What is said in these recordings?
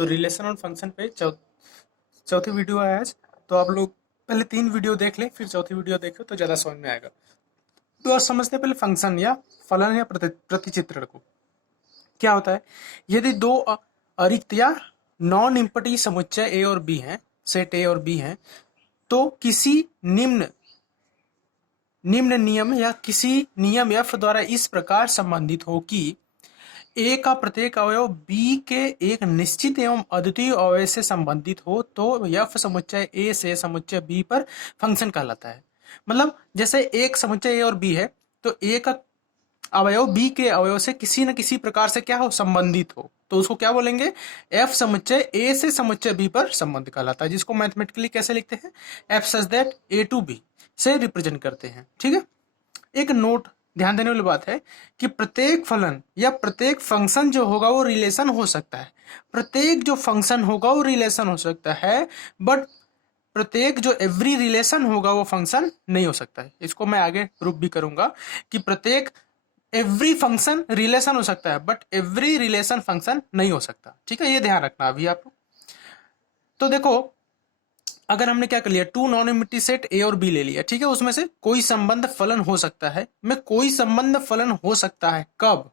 तो रिलेशन और फंक्शन पे चौथी वीडियो है आज। तो आप लोग पहले 3 वीडियो देख लें, फिर चौथी वीडियो देखो तो ज़्यादा समझ में आएगा। तो आज समझते हैं पहले फंक्शन या फलन या प्रतिचित्रण को। क्या होता है? यदि दो अरिक्त या नॉन इम्पटी समुच्चय ए और बी हैं, सेट ए और बी हैं, तो किसी निम्न नियम या किसी नियम एफ द्वारा इस प्रकार संबंधित हो कि ए का प्रत्येक अवयव बी के एक निश्चित एवं अद्वितीय अवयव से संबंधित हो, तो एफ समुच्चय ए से समुच्चय बी पर फंक्शन कहलाता है। मतलब जैसे एक समुच्चय ए और बी है, तो ए का अवयव बी के अवयव से किसी न किसी प्रकार से क्या हो, संबंधित हो, तो उसको क्या बोलेंगे? एफ समुच्चय ए से समुच्चय बी पर संबंध कहलाता है, जिसको मैथमेटिकली कैसे लिखते हैं? F such that A to B से रिप्रेजेंट करते हैं। ठीक है। एक नोट ध्यान देने वाली बात है कि प्रत्येक फलन या प्रत्येक फंक्शन जो होगा वो रिलेशन हो सकता है। प्रत्येक जो फंक्शन होगा वो रिलेशन हो सकता है, बट प्रत्येक जो एवरी रिलेशन होगा वो फंक्शन नहीं हो सकता है। इसको मैं आगे प्रूफ भी करूंगा कि प्रत्येक एवरी फंक्शन रिलेशन हो सकता है, बट एवरी रिलेशन फंक्शन नहीं हो सकता। ठीक है, ये ध्यान रखना अभी आप। तो देखो, अगर हमने क्या कर लिया, two non empty set A और बी ले लिया, ठीक है, उसमें से कोई संबंध फलन हो सकता है। में कोई संबंध फलन हो सकता है कब?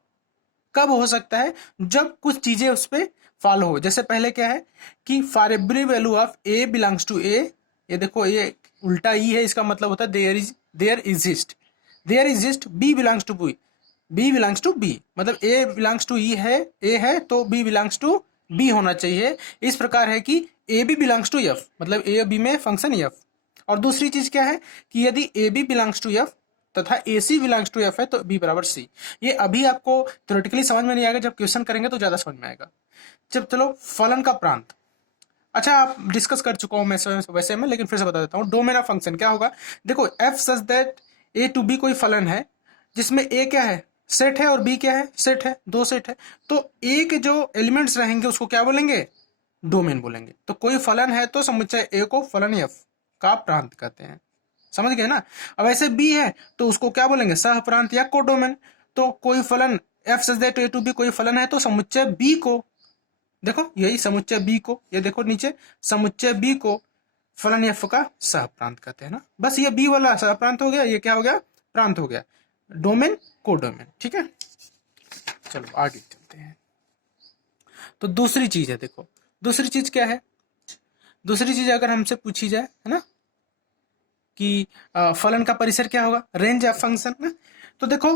कब हो सकता है? जब कुछ चीजें उस पर फॉलो हो। जैसे पहले क्या है कि for every value of A belongs to A, ये देखो ये उल्टा ई है, इसका मतलब होता है there exist B belongs to B belongs to B, मतलब ए बिलोंग्स टू ई है, ए है तो बी बिलोंग्स टू बी होना चाहिए। इस प्रकार है कि A B belongs to f, मतलब ए बी में फंक्शन एफ। और दूसरी चीज क्या है कि यदि A B belongs to f तथा A C belongs to f है तो बी बराबर सी। ये अभी आपको थ्योरेटिकली समझ में नहीं आएगा, जब क्वेश्चन करेंगे तो ज्यादा समझ में आएगा। जब चलो फलन का प्रांत, अच्छा आप डिस्कस कर चुका हूं मैं वैसे में, लेकिन फिर से बता देता हूं। डोमेन ऑफ फंक्शन क्या होगा? देखो, f such that A to B कोई फलन है जिसमें ए क्या है, सेट है, और बी क्या है, सेट है, दो सेट है। तो ए के जो एलिमेंट्स रहेंगे उसको क्या बोलेंगे? डोमेन बोलेंगे। तो कोई फलन है तो समुच्चय ए को फलन एफ का प्रांत कहते हैं। समझ गए ना? अब ऐसे बी है तो उसको क्या बोलेंगे? सह प्रांत या कोडोमेन। तो कोई फलन f such that A to B कोई फलन है तो समुच्चय बी को, देखो यही समुच्चय बी को, ये देखो नीचे, समुच्चय बी को फलन एफ का सह प्रांत कहते हैं ना। बस ये बी वाला सह प्रांत हो गया, ये क्या हो गया? प्रांत हो गया। Domain codomain. ठीक है, चलो आगे चलते हैं। तो दूसरी चीज है, देखो दूसरी चीज क्या है? दूसरी चीज अगर हमसे पूछी जाए, है ना, कि फलन का परिसर क्या होगा? रेंज ऑफ फंक्शन ना। तो देखो,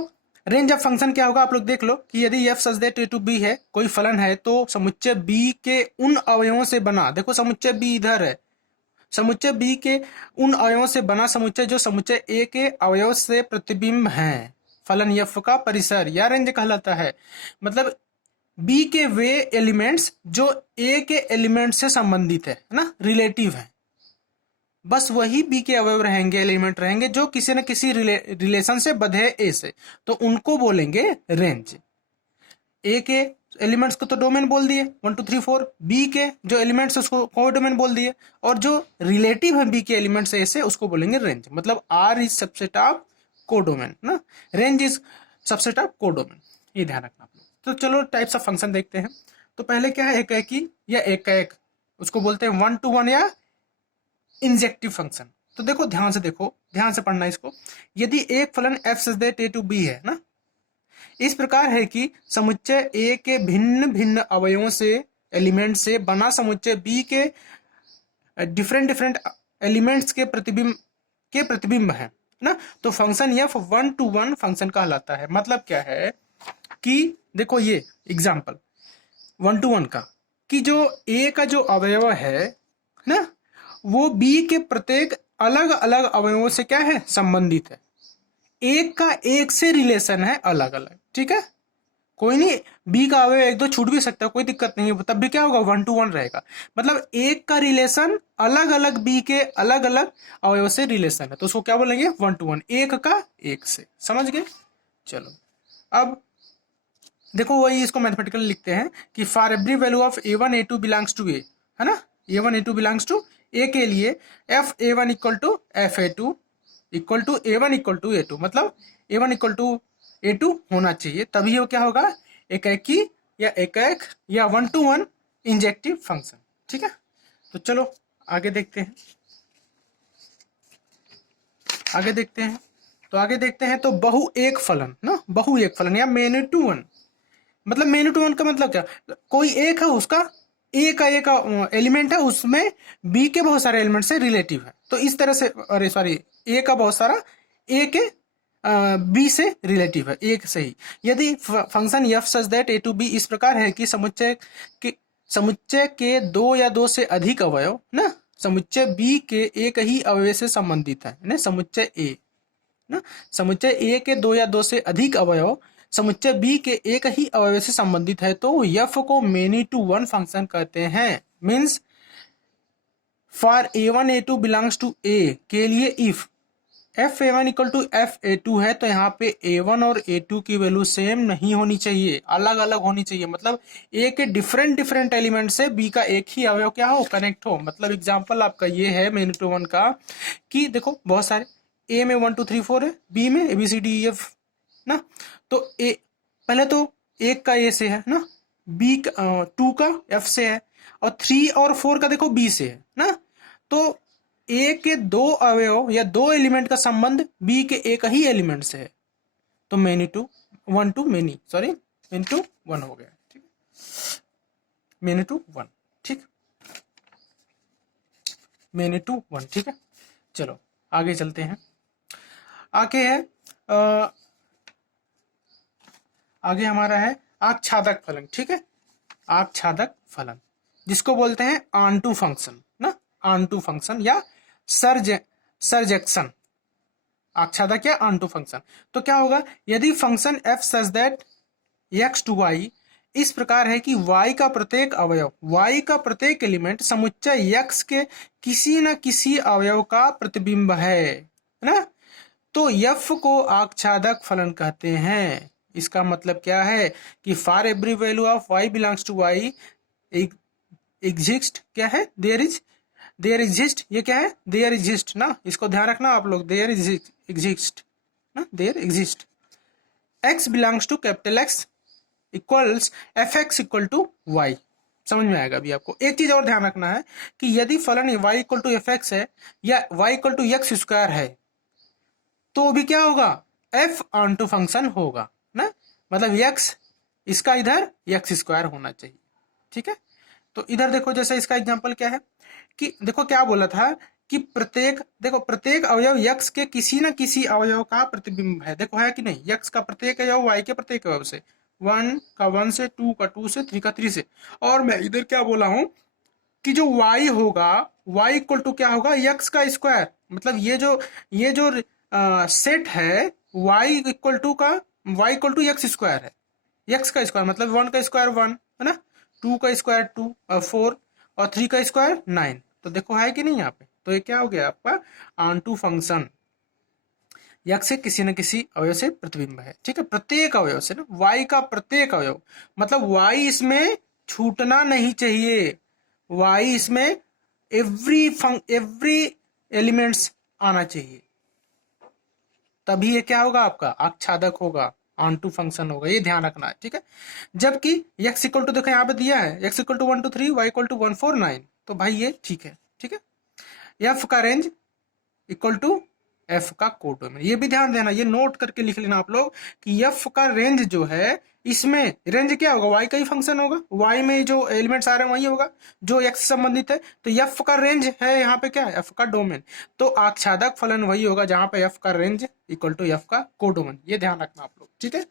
रेंज ऑफ फंक्शन क्या होगा? आप लोग देख लो कि यदि f such that A to B है, कोई फलन है, तो समुच्चय बी के उन अवयवों से बना, देखो समुच्चय बी इधर है, समुच्चय बी के उन अवयवों से बना समुच्चय जो समुच्चय ए के अवयव से प्रतिबिंब है, फलन एफ का परिसर या रेंज कहलाता है। मतलब बी के वे एलिमेंट्स जो ए के एलिमेंट से संबंधित है ना, रिलेटिव है, बस वही बी के अवयव रहेंगे, एलिमेंट रहेंगे जो किसी न किसी रिलेशन से बंधे है ए से, तो उनको बोलेंगे रेंज। ए के एलिमेंट्स को तो डोमेन बोल दिए 1 2 3 4, बी के जो एलिमेंट्स उसको कोडोमेन बोल दिए, और जो रिलेटिव है बी के एलिमेंट्स ए से उसको बोलेंगे रेंज। मतलब R is subset of codomain ना, range is subset of codomain. ये ध्यान रखना आप लोग। तो चलो टाइप्स ऑफ फंक्शन देखते हैं। तो पहले क्या है, एक एक या एक का एक, उसको बोलते हैं 1 to 1 या इंजेक्टिव फंक्शन। तो देखो ध्यान से, देखो ध्यान से पढ़ना इसको। यदि एक फलन f such that A to B है ना, इस प्रकार है कि समुच्चय ए के भिन्न भिन्न अवयवों से, एलिमेंट से बना समुच्चय बी के डिफरेंट डिफरेंट एलिमेंट्स के प्रतिबिंब है ना, तो फंक्शन एफ 1 to 1 फंक्शन कहलाता है। मतलब क्या है कि देखो ये एग्जांपल 1 to 1 का, कि जो ए का जो अवयव है ना, वो बी के प्रत्येक अलग अलग अवयवों से क्या है, संबंधित है। एक का एक से रिलेशन है अलग अलग। ठीक है, कोई नहीं, बी का अवयव एक दो छूट भी सकता है, कोई दिक्कत नहीं है, तब भी क्या होगा? 1 to 1 रहेगा। मतलब एक का रिलेशन अलग अलग बी के अलग अलग अवयव से रिलेशन है, तो उसको क्या बोलेंगे? 1 to 1, एक का एक से। समझ गए? चलो अब देखो, वही इसको मैथमेटिकली लिखते हैं कि for every value of a1 a2 belongs to A, है ना, a1 a2 belongs to A के लिए F a1 equal to F a2 equal to a1 equal to a2, मतलब a1 इक्वल टू a2 होना चाहिए, तभी वो क्या होगा? एक एक या एक एक या 1 to 1 इंजेक्टिव फंक्शन। ठीक है, तो चलो आगे देखते हैं। आगे देखते हैं तो बहु एक फलन ना, बहु एक फलन या मेनी टू वन। मतलब मेनी टू वन का मतलब क्या, कोई एक है उसका ए का एलिमेंट है, उसमें बी के बहुत सारे एलिमेंट से रिलेटिव है, तो इस तरह से, अरे सॉरी, ए का बहुत सारा ए के बी से रिलेटिव है, एक से ही। यदि function f such that A to B इस प्रकार है कि समुच्चय के दो या दो से अधिक अवयव ना समुच्चय बी के एक ही अवयव से संबंधित है ना, समुच्चय ए ना, समुच्चय ए के दो या दो से अधिक अवयव समुच्चय बी के एक ही अवयव से संबंधित है तो एफ को मेनी टू वन फंक्शन कहते हैं। Means for a1 a2 belongs to A के लिए if F A one equal to F A two है तो यहाँ पे a1 और a2 की वैल्यू सेम नहीं होनी चाहिए, अलग अलग होनी चाहिए। मतलब ए के डिफरेंट एलिमेंट से बी का एक ही अवयव क्या हो, कनेक्ट हो। मतलब एग्जांपल आपका ये है मेनी टू वन का कि देखो बहुत सारे ए में 1 2 3 4 है, बी में A B C D E F ना, तो ए पहले तो एक का ए से है ना, बी टू का एफ से है, और 3 और 4 का देखो बी से है ना। तो ए के दो अवयव या दो एलिमेंट का संबंध बी के एक ही एलिमेंट से है, तो many to one to many, sorry many to one हो गया। ठीक, मेनी टू वन, ठीक, मेनी टू वन। ठीक है, चलो आगे चलते हैं। आगे है आगे हमारा है आच्छादक फलन। ठीक है, आच्छादक फलन जिसको बोलते हैं आंटू फंक्शन ना, आंटू फंक्शन या सर्जेक्शन, आच्छादक या आंटू फंक्शन। तो क्या होगा, यदि function f such that x to y इस प्रकार है कि y का प्रत्येक अवयव, y का प्रत्येक एलिमेंट समुच्चय x के किसी न किसी अवयव का प्रतिबिंब है ना, तो f को आच्छादक फलन कहते हैं। इसका मतलब क्या है कि for every value of y belongs to y exist, क्या है, देयर एग्जिस्ट, ये क्या है, देयर एग्जिस्ट ना, इसको ध्यान रखना आप लोग, देयर एग्जिस्ट ना, there exist x belongs to capital X equals f x equal to y. समझ में आएगा अभी आपको। एक चीज और ध्यान रखना है कि यदि फलन y equal to f x है या y equal to x square है तो भी क्या होगा, f ऑनटू फंक्शन होगा ना, मतलब x इसका इधर एक्स स्क्वायर होना चाहिए। ठीक है, तो इधर देखो जैसे इसका एग्जांपल क्या है कि देखो क्या बोला था कि प्रत्येक अवयव x के किसी न किसी अवयव का प्रतिबिंब है। देखो है कि नहीं, x का प्रत्येक अवयव y के प्रत्येक अवयव से, 1 का 1 से, 2 का 2 से, 3 का 3 से। और मैं इधर क्या बोला हूं कि जो y होगा y इक्वल टू क्या होगा, x का स्क्वायर। मतलब ये जो सेट है y equal to x square है, x का स्क्वायर मतलब 1 का स्क्वायर 1 है ना, 2 का स्क्वायर 2 और 4 और 3 का स्क्वायर 9। तो देखो है कि नहीं यहाँ पे, तो ये क्या हो गया आपका ऑनटू फंक्शन, x से किसी न किसी अवयव से प्रतिबिंब है। ठीक है, प्रत्येक अवयव से ना, y का प्रत्येक अवयव मतलब y इसमें छूटना नहीं चाहिए, y इसमें एवरी एलिमेंट्स आना चाहिए, तभी ये क्या होगा आपका आच्छादक होगा, ऑनटू फंक्शन होगा, ये ध्यान रखना है। ठीक है, जबकि x इक्वल टू देखो यहाँ पे दिया है x equal to 1 2 3 y equal to 1 4 9, तो भाई ये ठीक है। ठीक है, f का रेंज इक्वल टू f का कोडोमेन, ये भी ध्यान देना, ये नोट करके लिख लेना आप लोग कि f का रेंज जो है, इसमें रेंज क्या होगा, y का ही फंक्शन होगा, y में जो एलिमेंट्स आ रहे हैं वही होगा जो x से संबंधित है, तो f का रेंज है यहाँ पे क्या है, f का डोमेन, तो आच्छादक फलन वही होगा जहां पे f का रेंज इक्वल टू f का कोडोमेन, ये ध्यान रखना आप लोग। ठीक है,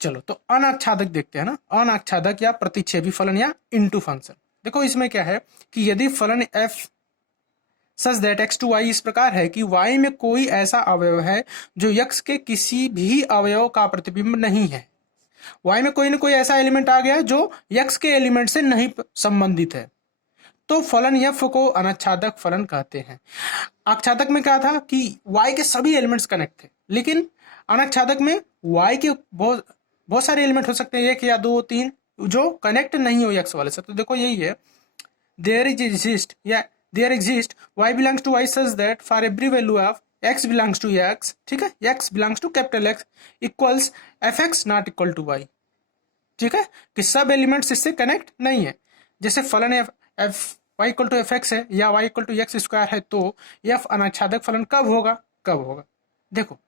चलो तो अनाच्छादक देखते हैं ना, अनाच्छादक या प्रतिच्छेदी फलन या इनटू फंक्शन। देखो इसमें क्या है कि यदि फलन f such that x to y इस प्रकार है कि y में कोई ऐसा अवयव है जो x के किसी भी अवयव का प्रतिबिंब नहीं है, y में कोई ना कोई ऐसा एलिमेंट आ गया जो x के एलिमेंट से नहीं संबंधित है, तो फलन f को अनाच्छादक फलन कहते हैं। आच्छादक में क्या था कि y के सभी एलिमेंट्स कनेक्ट थे, लेकिन अनाच्छादक में y के बहुत सारे एलिमेंट हो सकते हैं, एक या दो तीन, जो कनेक्ट नहीं हो x वाले से। तो देखो यही है, there exist y belongs to y such that for every value of x belongs to x, ठीक है, x belongs to capital X equals f x not equal to y। ठीक है, कि सब एलिमेंट्स इससे कनेक्ट नहीं है। जैसे फलन f y equal to f x है या y equal to x square है, तो एफ अनाच्छादक फलन कब होगा, कब होगा? देखो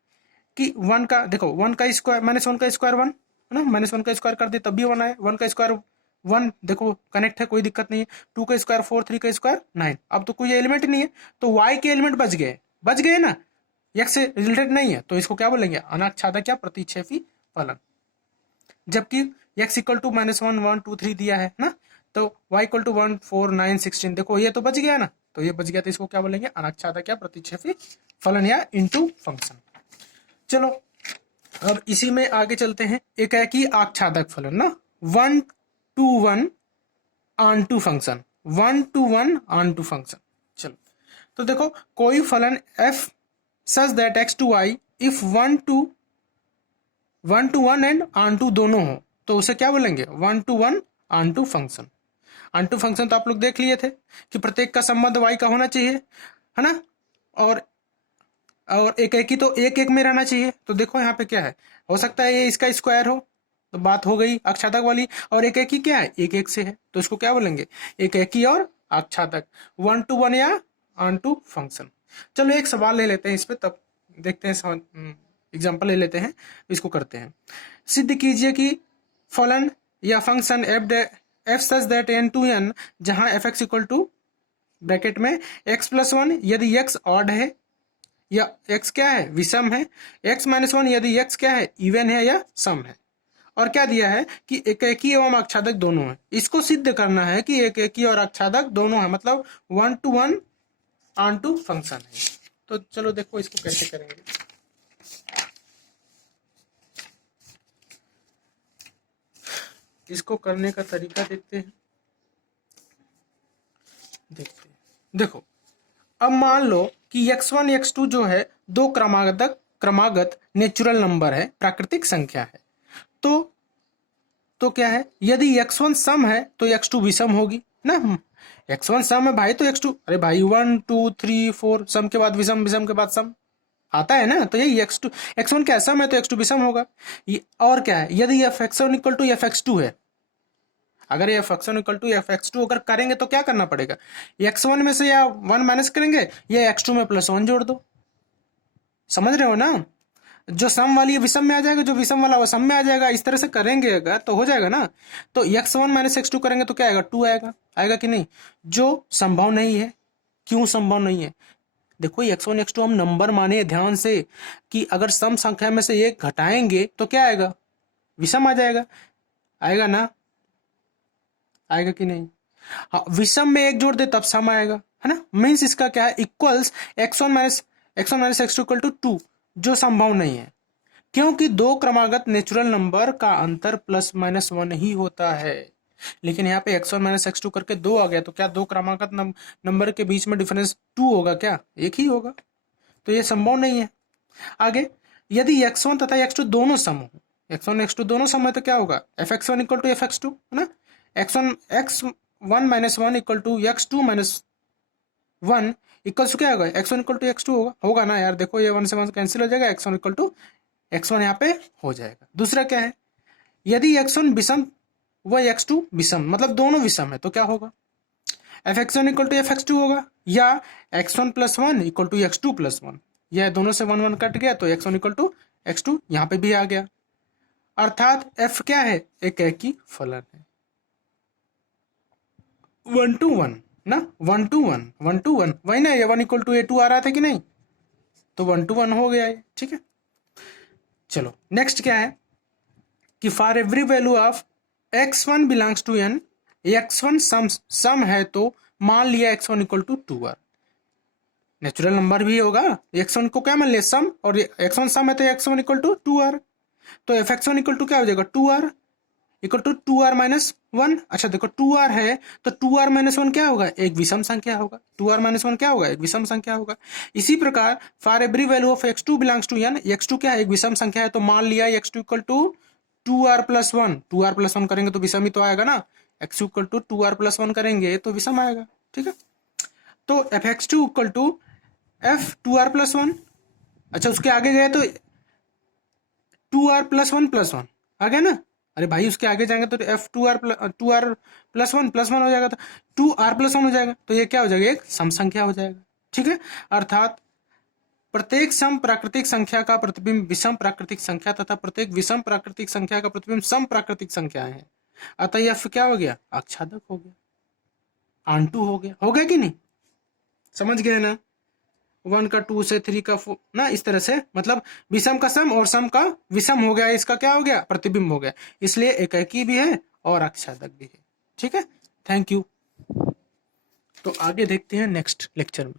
कि वन का, देखो वन का स्क्वायर माइनस वन का स्क्वायर वन है ना, माइनस वन का स्क्वायर कर दे तब भी वन आए, वन का स्क्वायर वन, देखो कनेक्ट है, कोई दिक्कत नहीं है। टू का स्क्वायर फोर, थ्री का स्क्वायर नाइन, अब तो कोई एलिमेंट नहीं है, तो वाई के एलिमेंट बच गए ना, एक्स से रिलेटेड नहीं है, तो इसको क्या बोलेंगे, अनाच्छादक या प्रतिच्छेपी फलन। जबकि x equal to minus one, one, two, three दिया है ना, तो y equal to one, four, nine, 16, देखो ये तो बच गया ना, तो ये बच गया, तो इसको क्या बोलेंगे, अनाच्छादक या प्रतिच्छेपी फलन या इनटू फंक्शन। चलो अब इसी में आगे चलते हैं। एकाकी आच्छादक फलन ना, 1 to 1 on function, 1 to 1 function. चलो तो देखो कोई फलन f सच दैट x to y if 1 to 1 and onto दोनों हो, तो उसे क्या बोलेंगे, 1 to 1 on function. On function तो आप लोग देख लिए थे कि प्रत्येक का संबंध y का होना चाहिए, है ना, और एक एक ही तो एक एक में रहना चाहिए। तो देखो यहाँ पे क्या है, हो सकता है ये इसका स्क्वायर हो, तो बात हो गई आच्छादक वाली, और एक एक ही क्या है, एक एक से है, तो इसको क्या बोलेंगे, एक एक ही और आच्छादक, 1 to 1 या ऑन टू फंक्शन। चलो एक सवाल ले लेते हैं इस पे, तब देखते हैं, एग्जाम्पल ले लेते हैं, इसको करते हैं। सिद्ध कीजिए कि फलन या function f such that n to n, जहां F x equal to bracket में x+1 यदि x ऑड है या x क्या है, विषम है, x-1 यदि x क्या है, इवन है या सम है, और क्या दिया है कि एकेकी एवं आच्छादक दोनों है। इसको सिद्ध करना है कि एकेकी और आच्छादक दोनों है, मतलब 1 to 1 ऑन टू फंक्शन है। तो चलो देखो इसको कैसे करेंगे। इसको करने का तरीका देखते हैं, देखो अब मान लो कि x1 x2 जो है दो क्रमागत नेचुरल नंबर है, प्राकृतिक संख्या है। तो क्या है, यदि x1 सम है तो x2 विषम होगी ना, x1 सम है भाई तो x2, अरे भाई 1 2 3 4 सम के बाद विषम, विषम के बाद सम आता है ना, तो यही x1 क्या सम है तो x2 विषम होगा। और क्या है, यदि f(x1 इक्वल टू f(x2) है, अगर ये f(x1 इक्वल टू f(x2) अगर करेंगे तो क्या करना पड़ेगा, x1 में से या 1 माइनस करेंगे या x2 में +1 जोड़ दो, समझ रहे हो ना, जो सम वाली है विषम में आ जाएगा, जो विषम वाला वो सम में आ जाएगा, इस तरह से करेंगे अगर तो हो जाएगा ना। तो x1 माइनस x2 करेंगे तो क्या आएगा, 2 आएगा, आएगा कि नहीं, जो संभव नहीं है। क्यों संभव नहीं है, देखो x1 x2 हम नंबर माने ध्यान से, कि अगर सम संख्या में से एक घटाएंगे तो क्या आएगा, विषम आ जाएगा, आएगा ना, आएगा कि नहीं, हाँ, विषम में एक जोड़ दे तब सम आएगा, है ना, मीन्स इसका क्या है, equals x1 minus x2 equal to 2, जो संभव नहीं है, क्योंकि दो क्रमागत नेचुरल नंबर का अंतर +-1 ही होता है। लेकिन यहाँ पे x1 माइनस x2 करके 2 आ गया, तो क्या दो क्रमागत नंबर के बीच में डिफरेंस 2 होगा क्या, एक ही होगा, तो ये संभव नहीं है। आगे यदि x1 तथा x2 दोनों सम हो, x1 x2 दोनों सम है तो क्या होगा, f(x1) इक्वल टू f(x2) है ना, x1 minus 1 equal to x2 minus 1 equal to क्या होगा, x1 इक्वल टू x2 होगा ना यार, देखो ये 1 से 1 कैंसिल हो जाएगा, x1 इक्वल टू x1 यहाँ पे हो जाएगा। दूसरा क्या है, यदि x1 विषम व x2 विषम, मतलब दोनों विषम है, तो क्या होगा, f(x1) इक्वल टू f(x2) होगा, या x1 + 1 इक्वल टू x2 + 1, यह दोनों से 1 1 कट गया, तो x1 इक्वल टू x2 यहाँ पे भी आ गया, अर्थात f क्या है, एकेकी फलन है, 1 to 1 ना, 1 to 1 वही ना, ये 1 इक्वल टू a2 आ रहा था कि नहीं, तो 1 to 1 हो गया है, ठीक है। चलो नेक्स्ट क्या है कि for every value of x1 belongs to n, x1 सम है तो मान लिया x1 equal to 2r, natural number भी होगा, x1 को क्या मान लिया सम, और x1 सम है तो x1 इक्वल टू 2r, तो f(x1) इक्वल टू क्या हो जाएगा, 2r equal to 2r minus 1। अच्छा देखो 2r है तो 2r माइनस 1 क्या होगा, एक विषम संख्या होगा, 2r माइनस 1 क्या होगा, एक विषम संख्या होगा। इसी प्रकार for every value of x2 belongs to n, x2 क्या है, एक विषम संख्या है, तो मान लिया x2 equal to 2r + 1, 2r + 1 करेंगे तो विषम ही तो आएगा ना, x2 इक्वल टू 2r + 1 करेंगे तो विषम आएगा, ठीक है। तो f(x2) equal to f 2r + 1, अच्छा उसके आगे गए तो 2r + 1 + 1 आ गया ना, अरे भाई उसके आगे जाएंगे तो f to r plus one हो जाएगा, तो टू आर प्लस वन हो जाएगा, तो ये क्या हो जाएगा, एक सम संख्या हो जाएगा। ठीक है, अर्थात प्रत्येक सम प्राकृतिक संख्या का प्रतिबिंब विषम प्राकृतिक संख्या तथा प्रत्येक विषम प्राकृतिक संख्या का प्रतिबिंब सम प्राकृतिक संख्या है। अतः यह क्या हो गया, आच्छादक हो गया, आंटू हो गया कि नहीं, समझ गए ना। वन का टू से थ्री का फोर ना, इस तरह से मतलब विषम का सम और सम का विषम हो गया, इसका क्या हो गया, प्रतिबिंब हो गया, इसलिए एकाकी भी है और आच्छादक भी है। ठीक है, थैंक यू। तो आगे देखते हैं नेक्स्ट लेक्चर में।